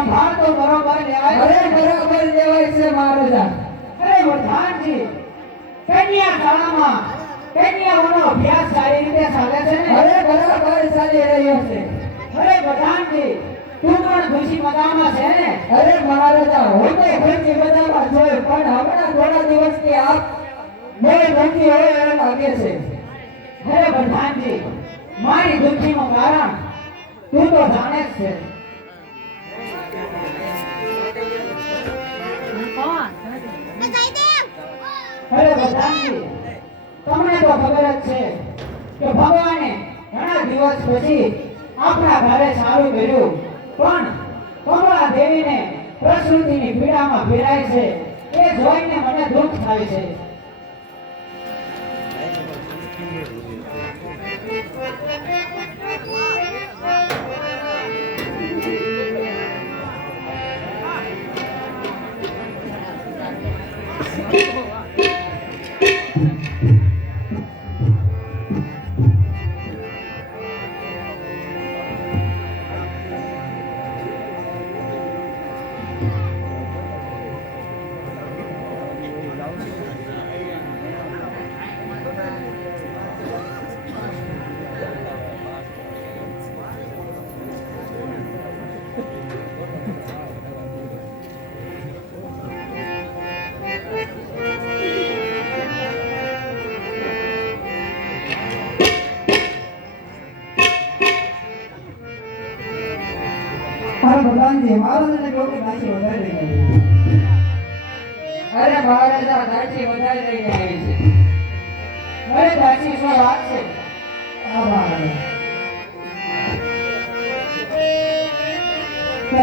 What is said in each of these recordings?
સંભાળ તો બરોબર લેવાય. અરે બરોબર લેવાય છે મહારાજા. અરે પ્રધાનજી, કન્યા શાળામાં કન્યાઓનો અભ્યાસ સારી રીતે ચાલે છે ને? અરે બરાબર ચાલી રહ્યો છે. અરે પ્રધાનજી, તું પણ ખુશી મજામાં છે ને? અરે મહારાજા, હું તો ખુશી મજામાં છું, પણ હમણાં થોડા દિવસથી આપ મેં દુઃખી હોય એવું લાગે છે. અરે પ્રધાનજી, મારી દુઃખીનું કારણ તું તો જાણે જ છે. અરે પ્રધાનજી, તમને તો ખબર જ છે કે ભગવાને ઘણા દિવસ પછી આપણા ઘરે સારું કર્યું, પણ કમલા દેવીને પ્રસૂતિની પીડામાં પીડાય છે એ જોઈને મને દુઃખ થાય છે. ભગવાનજી, મહારાજાને કહું કે દાસી વધારી લઈને અરે મહારાજા, દાસી વધારી લઈને આવી છે. અરે દાસી, શું વાત છે? આ મહારાજા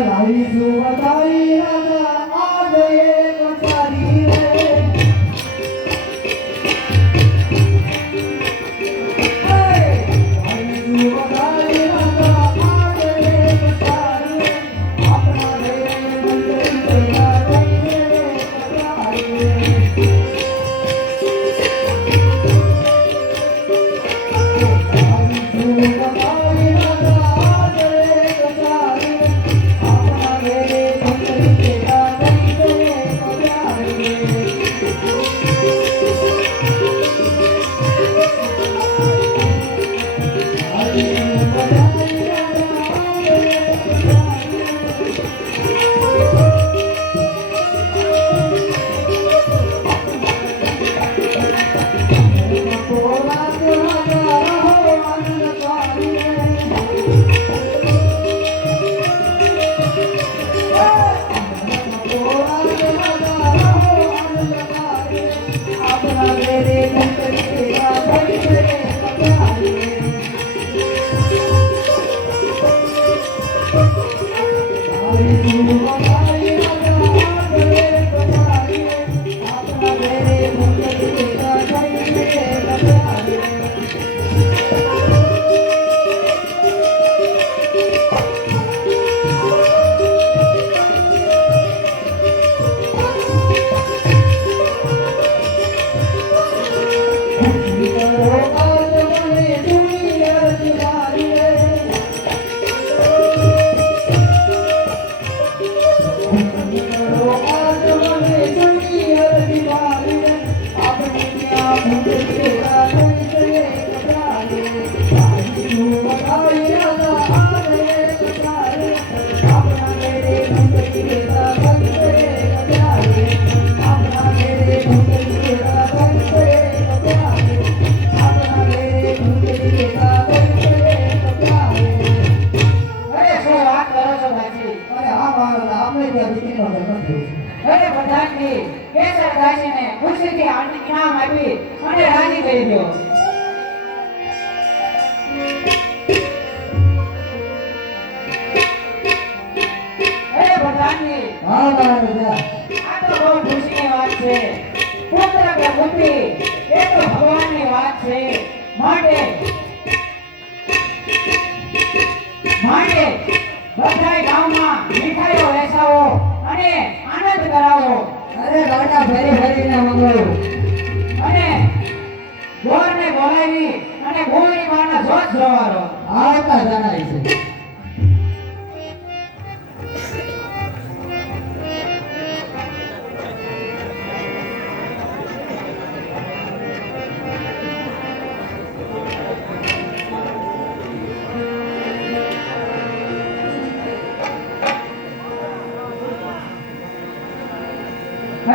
લાવીશું વધારી રાજા આજે એક સારી રે. અરે શું વાત કરો છો ભાઈજી? અરે હા મહારાજ, આપણે ત્યાં દીકરીનો જન્મ થયો છે. અરે પ્રધાનજી, કેસર દાસીને ખુશીથી ઇનામ આપી અને રાજી કરી દો. અરે પ્રધાનજી, હા મહારાજ, આ તો બહુ ખુશીની વાત છે. પુત્ર કે પુત્રી એ તો ભગવાનની વાત છે. માટે બધાય ગામમાં મીઠાઈઓ વેચાવો અને આનંદ કરાવો અરે ગાડા ફેરી ફેરીને મંગાવો. અને ગોરને બોલાવી અને ગોળની માના જોત જોવારો. આવતા જણાય છે.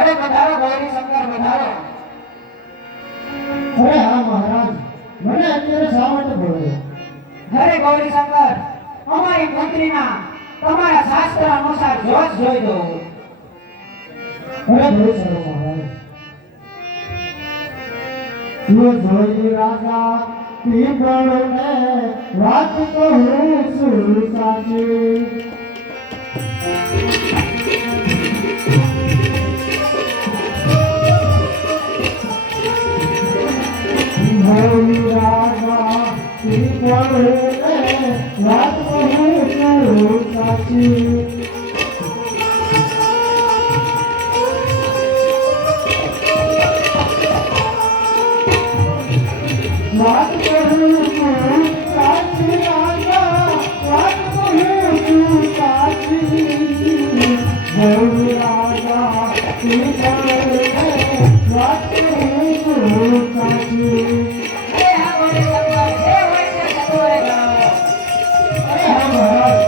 અરે પધારો ગૌરી શંકર, પધારો. અરે હા મહારાજ, મને અત્યારે શા માટે બોલાવ્યો? અરે ગૌરી શંકર, અમારી પુત્રીના તમારા શાસ્ત્ર અનુસાર જોત જોઈ દો. અરે બહુ સારું મહારાજ. તું જોઈ રાજા પીપળને વાત કહું છું સાચી. જોઈ રાજા પીપળને વાત કહું છું સાચી. વાત કહું છું સાચી રાજા, વાત કહું છું સાચી. જોઈ રાજા પીપળને વાત કહું છું સાચી. અરે હા ગૌરી શંકર, જે હોય તે સત્વરે જણાવો. અરે હા મહારાજ,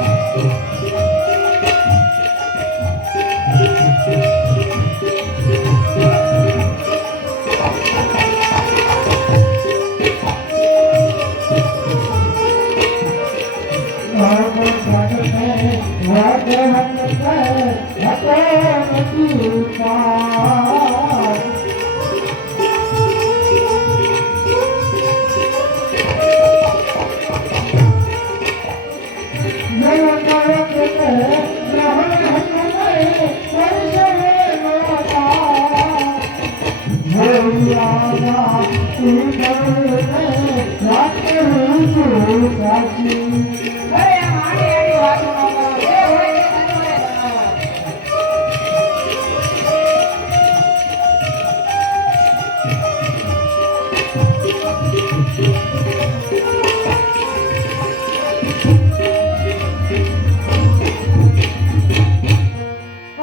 અરે આમ આડી આડી વાતો ન કરો. જે હોય તે સત્વરે જણાવો.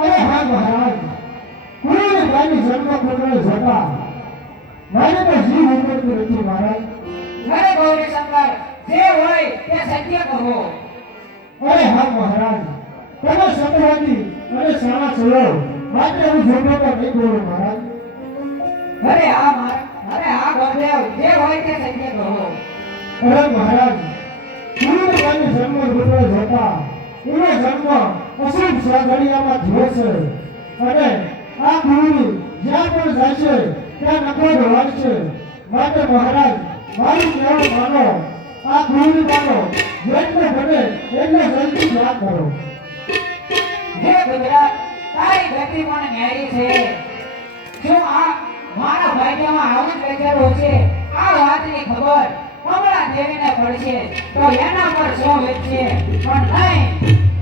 અરે હા મહારાજ, કોઈ ગાયની જન્મકુંડળી જોતા મારે તો જીવ ઉપડતું નથી મહારાજ. અરે ગૌરી શંકર, જે હોય તે સત્ય કહો. અરે હા મહારાજ, તમે સત્યવાદી અને સારા છો માટે હું જોતો તો નહીં બોલું મહારાજ. અરે હા ગોરદેવ, જે હોય તે સત્ય કહો. અરે મહારાજ, કોઈ ગાયની જન્મકુંડળી જોતા એનો જન્મ અશુભ સાગરિયામાં થયો છે અને આ ગુરુ જ્યાં પણ જાય છે ત્યાં નખરો વાળશે. માટે મહારાજ, મારું કહેવું માનો, આ ગુરુ માનો, જેટલો બને એટલો જલ્દી ત્યાગ કરો. ધરતી પણ ન્યાયી છે. જો આ મારા ભાગ્યમાં આવું જ લખેલું છે, આ વાતની ખબર કમલા દેવીને પડશે તો એના પર શું વેચશે? પણ નહીં,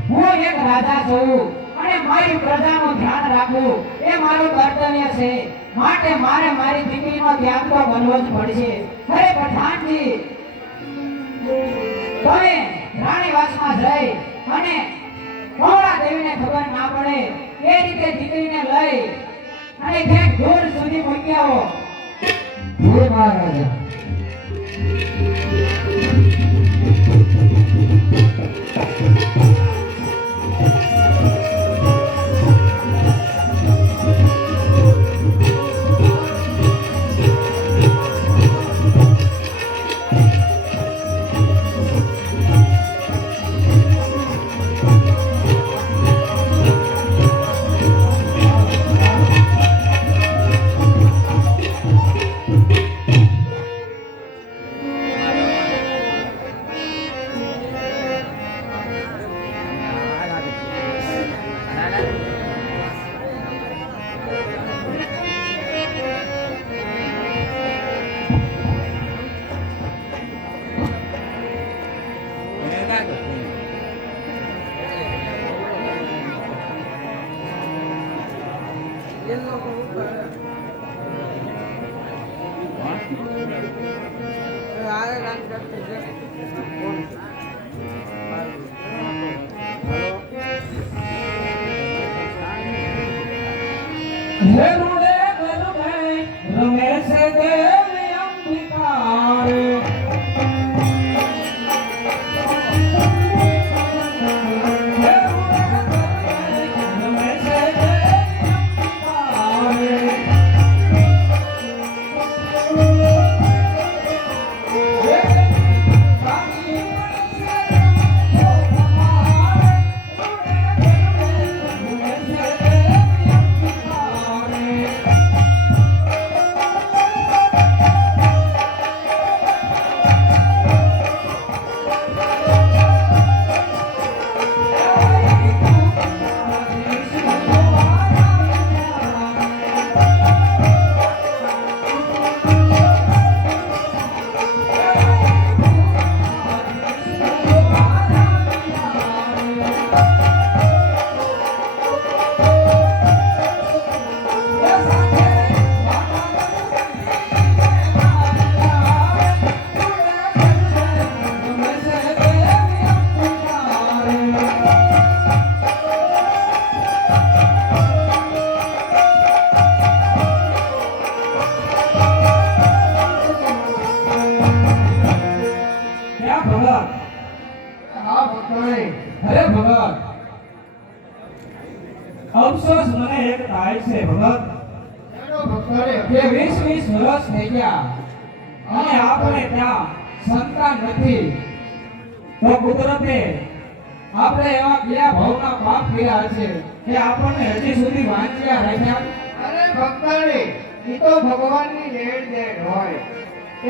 હું એક રાજા છું અને મારી પ્રજાનું ધ્યાન રાખવું એ મારું કર્તવ્ય છે. માટે મારે મારી દીકરીનો ત્યાગ તો બનવો જ પડશે. અરે પઠાણજી, તમે રાણીવાસમાં જઈ અને કમલા દેવીને ખબર ના પડે એ રીતે દીકરીને લઈ અને ક્યાંક દૂર સુધી મૂકી આવો. હે મહારાજા. રમેશ દેવ અંબિકા રે અરે ભગત, અફસોસ મને એક થાય છે ભગત કે 20 વર્ષ થઈ ગયા અને આપણે ત્યાં સંતાન નથી. તો કુદરતે આપણે એવા કયા ભાવના પાપ કર્યા છે કે આપણને હજી સુધી વાંચ્યા રાખ્યા. અરે ભક્તાણી, ઈ તો ભગવાનની લેણ દેણ હોય,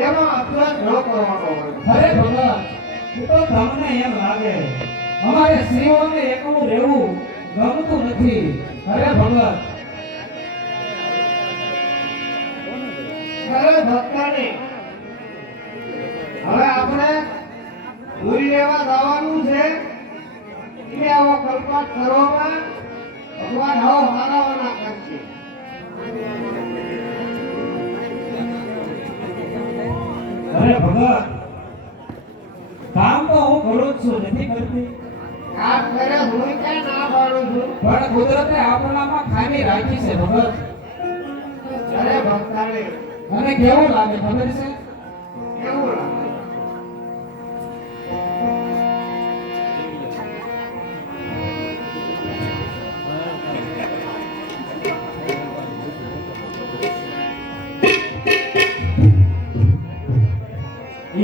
એમાં અફસોસ ન કરવાનો હોય. અરે ભગત, એ તો તમને એમ લાગે અમારે સ્ત્રીઓને એકલું રહેવું ગમતું નથી. અરે ભગત, અરે ભક્તાણી, હવે આપણે પૂરી લેવા જવાનું છે. એ આવો કલ્પાત કરવામાં ભગવાન હવે માનવના કરશે. અરે ભગત, કામ તો હું કરું જ છું, નથી કરતી. કામ કરે હું ક્યાં ના પાડું છું. પણ કુદરતે આપણામાં ખામી રાખી છે ભગત. અરે ભક્તાણી, મને કેવું લાગે ખબર છે? કેવું લાગે?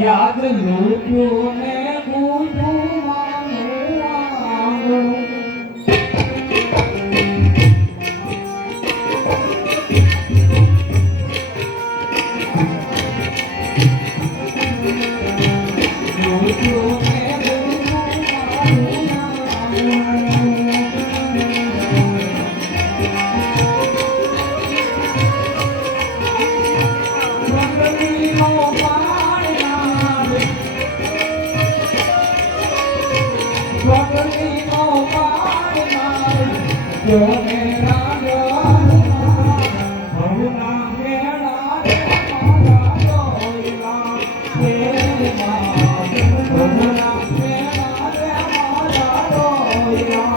યાદ લૂટ્યું ને બૂઢું માનું આંગણું. લૂટ્યું ને બૂઢું માનું આંગણું. જોને રાજા ભવના મેળા રે મારા ડોયલા ભવના મેળા રે મારા ડોયલા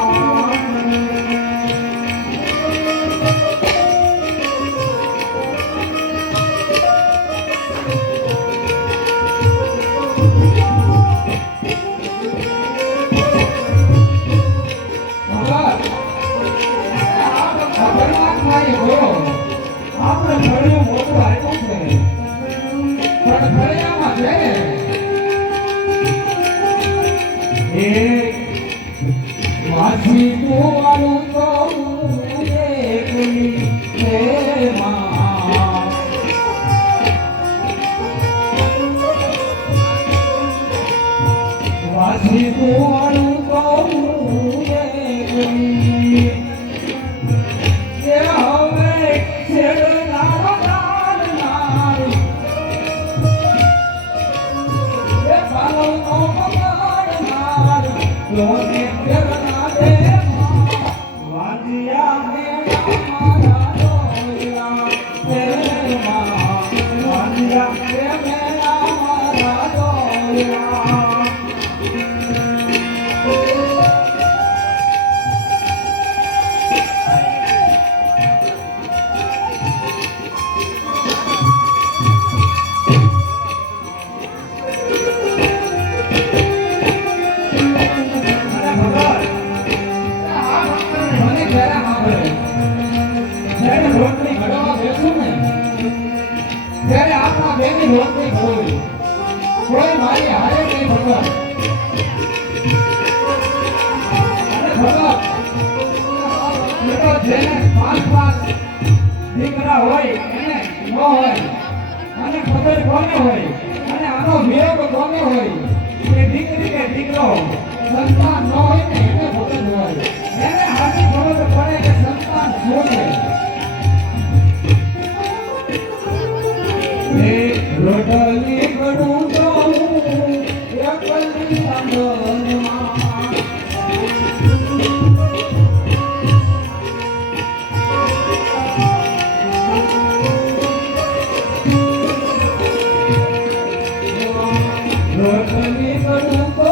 આપણે ફળિયું મોટું આપ્યું છે પણ ફળિયામાં છે એક વાસી કુવારું તો એકલી છે માં વાસી કુવારું તો એકલી ત્યારે આપણા બેની રોટલી ખોઈ કોઈ મારી હારે નહીં ભગવાન અને ભગવાન એ તો જેને 5 દીકરા હોય એને ન હોય અને ખબર કોને હોય અને આનો વિયોગ કોને હોય એ દીકરી કે દીકરો સંતાન ન હોય ને એને ખબર હોય એને હાથી ખબર પડે કે સંતાન શું છે રોટલી કરું તો એકલી સાંભળમાં રોટલી કરું તો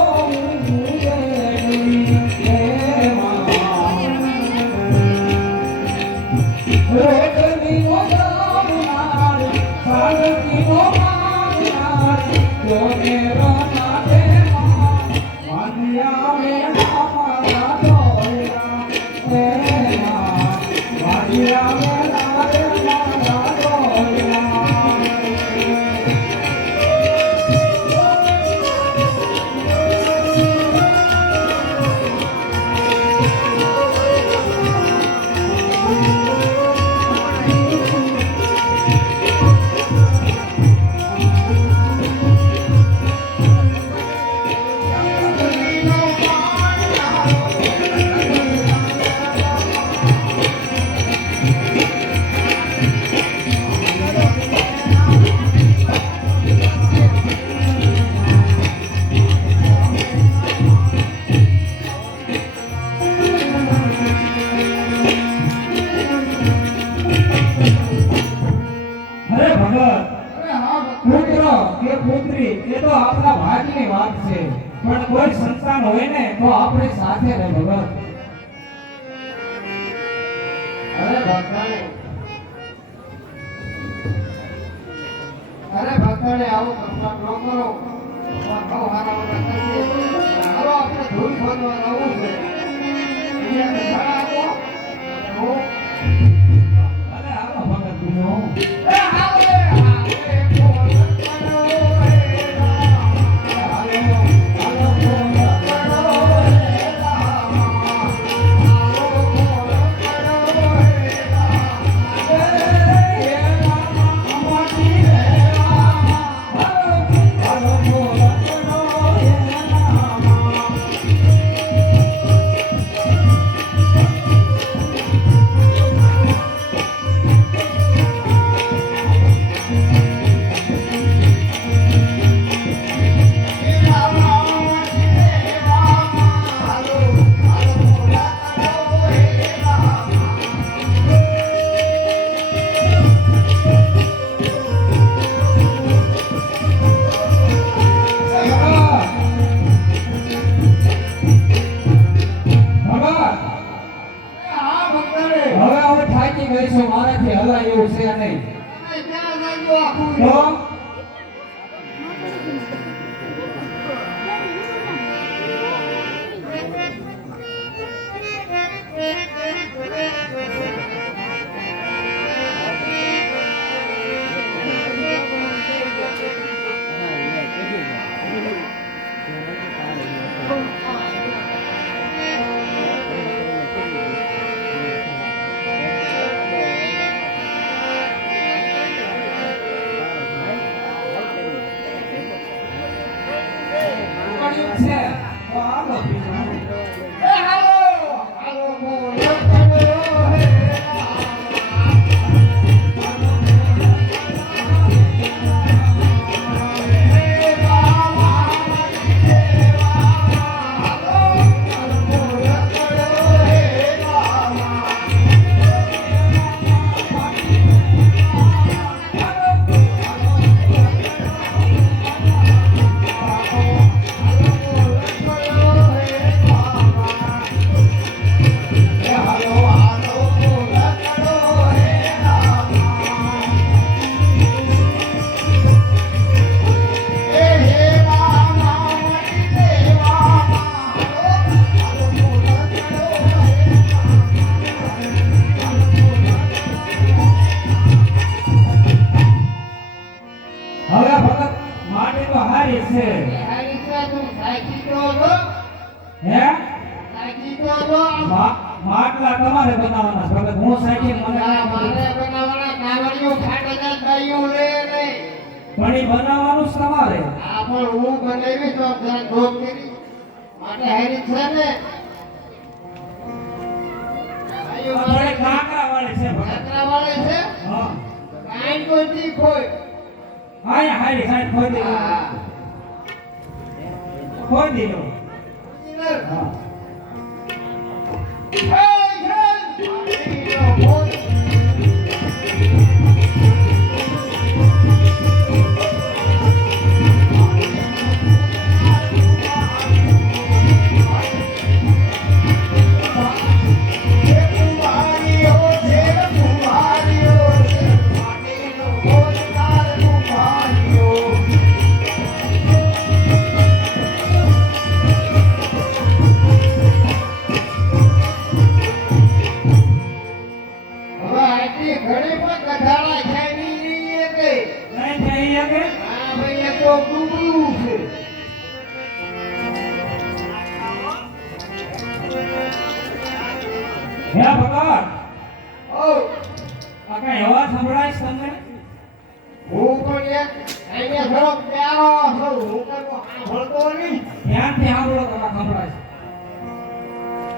રોટલી પુત્રી એ તો આપણા ભાગ્યની વાત છે પણ કોઈ સંતાન હોય ને તો આપણી સાથે રહે ભગવાન અરે ભક્તોને આવું કપડાં ન કરો બહુ હારા બધા કરશે હાલો આપણે ધૂળ ખોદવા આવવું છે અહીંયા ઘણા આપો અરે આવો ભગત તુમો એ હાલે બોલાય એવું છે નહીં. તમે ક્યાં જાજો આખું તો પડ્યું છે તો આવો બીજું. એ હાલો હાલો મોર પડ્યો હે હવે ભગત માટે તો હારી છે. હે માટલા તમારે બનાવવાના ભગત. હું સાચી મને પણ ઈ બનાવવાનું જ તમારે. આપણે કાંકરા વાળી છે ભગત. હા આયા હારી સાઈડ ખોઈ દે. ખોઈ દેજો. હા નહીં થઈ શકે. હે ભગત આ કઈ અવાજ સંભળાય છે તમને? હું પણ એક અહીંયા થોડોક પ્યારો છું હું કઈ સાંભળતો નહીં ધ્યાનથી સાંભળો તો આ સંભળાય છે.